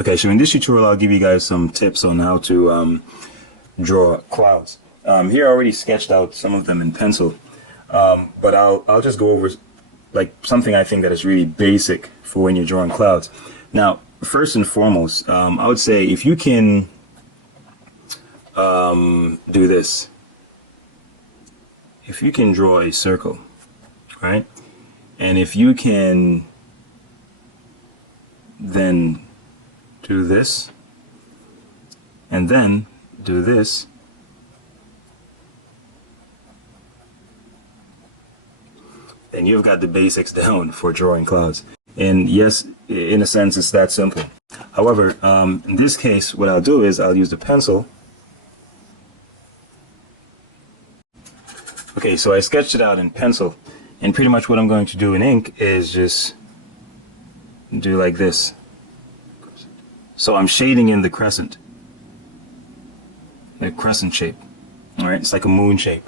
Okay, so in this tutorial, I'll give you guys some tips on how to draw clouds. Here I already sketched out some of them in pencil, but I'll just go over like something I think that is really basic for when you're drawing clouds. Now, first and foremost, I would say if you can do this, if you can draw a circle, right, and if you can then do this, and then do this, then you've got the basics down for drawing clouds. And yes, in a sense, it's that simple. However, in this case, what I'll do is I'll use the pencil. Okay, so I sketched it out in pencil, and pretty much what I'm going to do in ink is just do like this. So I'm shading in the crescent shape. All right, it's like a moon shape,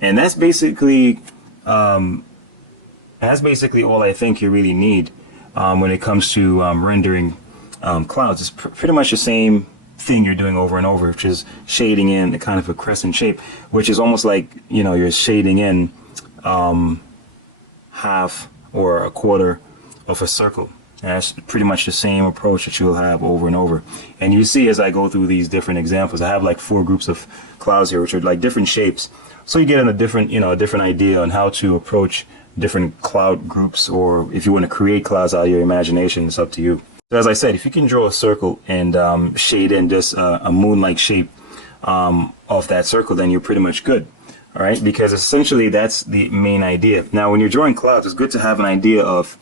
and that's basically all I think you really need when it comes to rendering clouds. It's pretty much the same thing you're doing over and over, which is shading in a kind of a crescent shape, which is almost like, you know, you're shading in half or a quarter of a circle. And that's pretty much the same approach that you'll have over and over. And you see as I go through these different examples, I have like 4 groups of clouds here, which are like different shapes. So you get a different, a different idea on how to approach different cloud groups, or if you want to create clouds out of your imagination, it's up to you. So as I said, if you can draw a circle and shade in just a moon-like shape of that circle, then you're pretty much good. All right, because essentially that's the main idea. Now, when you're drawing clouds, it's good to have an idea of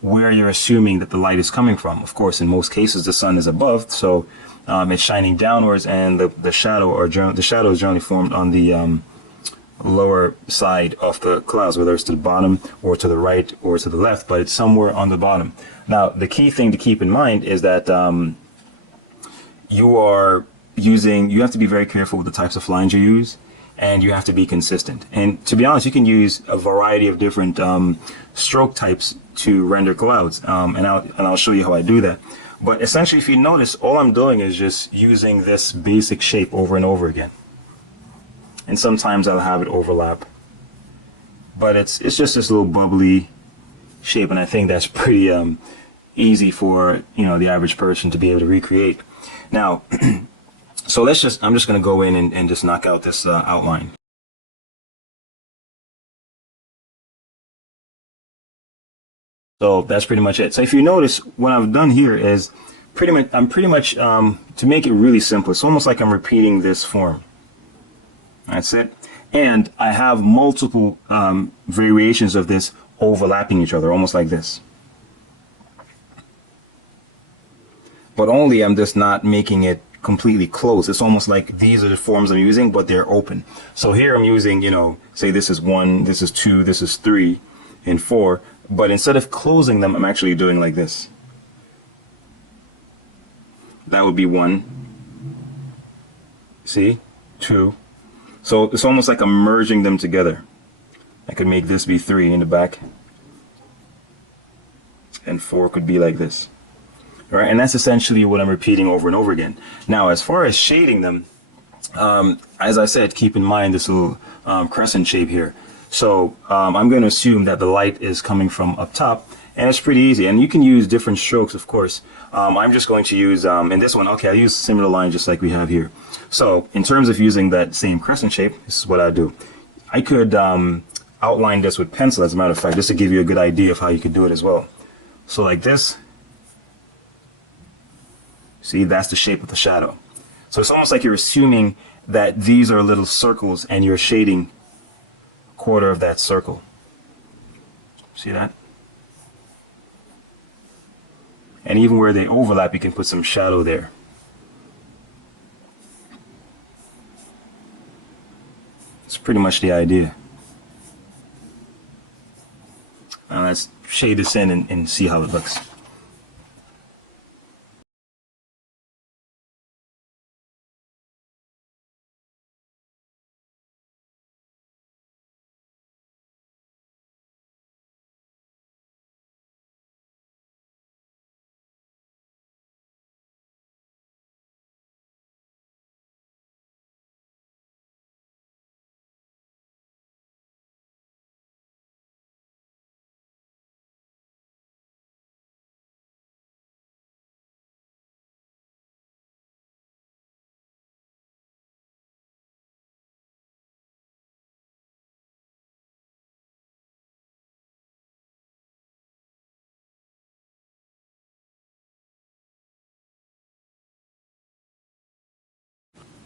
where you're assuming that the light is coming from. Of course, in most cases, the sun is above, so it's shining downwards, and the shadow is generally formed on the lower side of the clouds, whether it's to the bottom or to the right or to the left, but it's somewhere on the bottom. Now, the key thing to keep in mind is that you have to be very careful with the types of lines you use, and you have to be consistent. And to be honest, you can use a variety of different stroke types to render clouds, and I'll show you how I do that. But essentially, if you notice, all I'm doing is just using this basic shape over and over again. And sometimes I'll have it overlap, but it's just this little bubbly shape, and I think that's pretty easy for the average person to be able to recreate. Now, so I'm just going to go in and just knock out this outline. So that's pretty much it. So if you notice, what I've done here is I'm pretty much to make it really simple, it's almost like I'm repeating this form. That's it. And I have multiple variations of this overlapping each other, almost like this. But only I'm just not making it completely closed. It's almost like these are the forms I'm using, but they're open. So here I'm using, say this is 1, this is 2, this is 3, and 4. But instead of closing them, I'm actually doing like this. That would be 1. See? 2. So it's almost like I'm merging them together. I could make this be 3 in the back, and 4 could be like this. All right, and that's essentially what I'm repeating over and over again. Now, as far as shading them, as I said, keep in mind this little crescent shape here. So I'm going to assume that the light is coming from up top, and it's pretty easy. And you can use different strokes, of course. I'm just going to use, in this one, okay, I'll use similar lines just like we have here. So in terms of using that same crescent shape, this is what I do. I could outline this with pencil, as a matter of fact, just to give you a good idea of how you could do it as well. So like this. See, that's the shape of the shadow. So it's almost like you're assuming that these are little circles and you're shading a quarter of that circle. See that? And even where they overlap, you can put some shadow there. It's pretty much the idea. Now let's shade this in and see how it looks.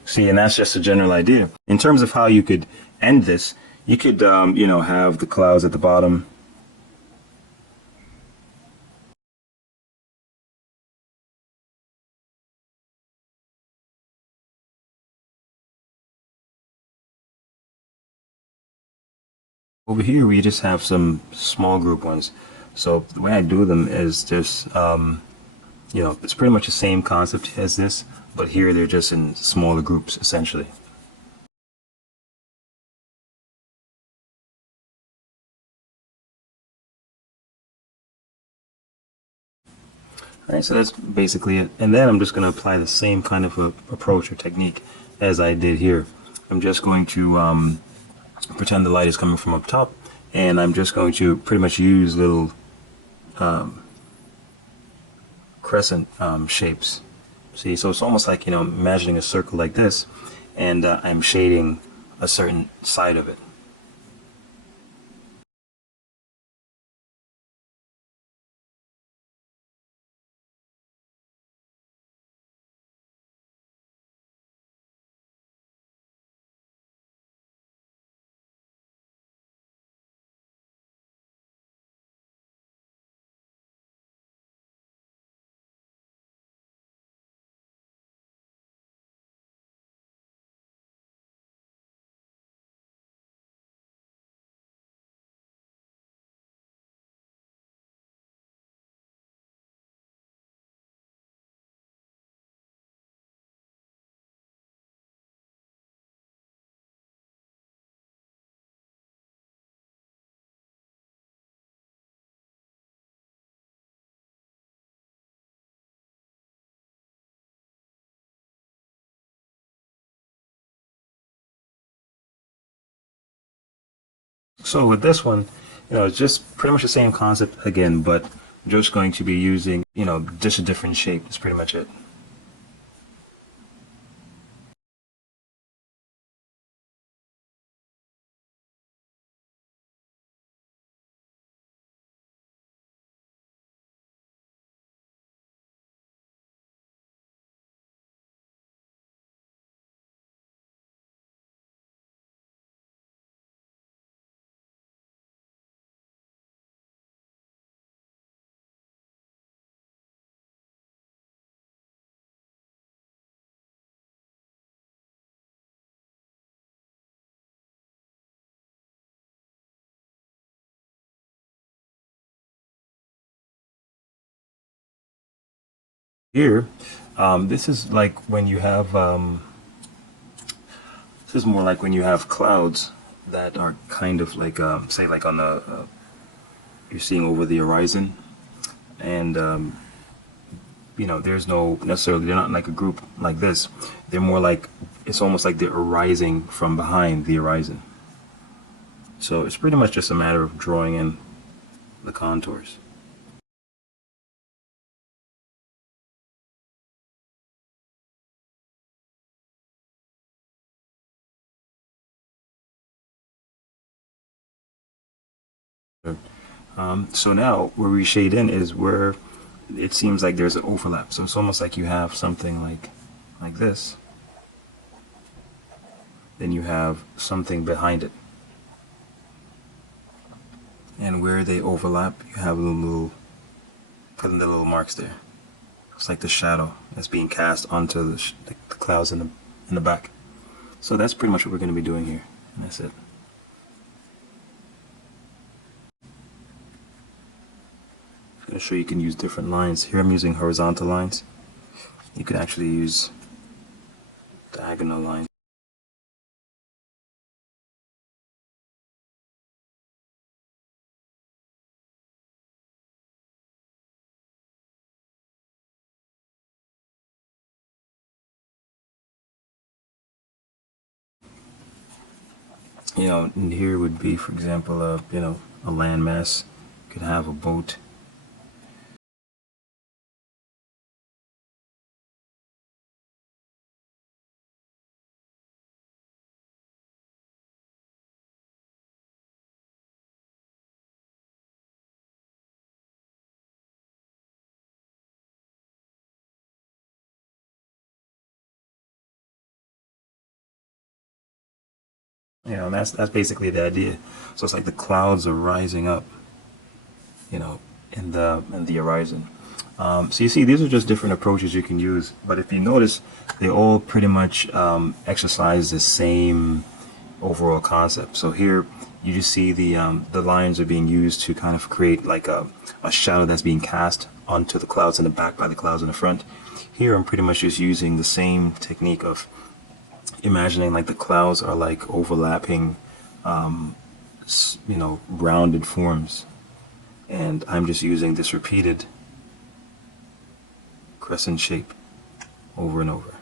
See, and that's just a general idea. In terms of how you could end this, you could, have the clouds at the bottom. Over here, we just have some small group ones. So the way I do them is just, it's pretty much the same concept as this, but here they're just in smaller groups, essentially. All right, so that's basically it. And then I'm just going to apply the same kind of approach or technique as I did here. I'm just going to pretend the light is coming from up top, and I'm just going to pretty much use little crescent shapes. See, so it's almost like, imagining a circle like this, and I'm shading a certain side of it. So with this one, it's just pretty much the same concept again, but I'm just going to be using, just a different shape. That's pretty much it. Here, this is like when you have, this is more like when you have clouds that are kind of like, say, like on the, you're seeing over the horizon, and there's no necessarily, they're not like a group like this. They're more like, it's almost like they're arising from behind the horizon. So it's pretty much just a matter of drawing in the contours. So now where we shade in is where it seems like there's an overlap. So it's almost like you have something like this. Then you have something behind it. And where they overlap, you have putting the little marks there. It's like the shadow that's being cast onto the clouds in the back. So that's pretty much what we're going to be doing here. And that's it. I'm going to show you can use different lines. Here I'm using horizontal lines. You could actually use diagonal lines. And here would be, for example, a landmass. You could have a boat. You know, and that's basically the idea. So it's like the clouds are rising up, you know, in the horizon. So you see, these are just different approaches you can use. But if you notice, they all pretty much exercise the same overall concept. So here you just see the lines are being used to kind of create like a shadow that's being cast onto the clouds in the back by the clouds in the front. Here I'm pretty much just using the same technique of imagining like the clouds are like overlapping, you know, rounded forms. And I'm just using this repeated crescent shape over and over.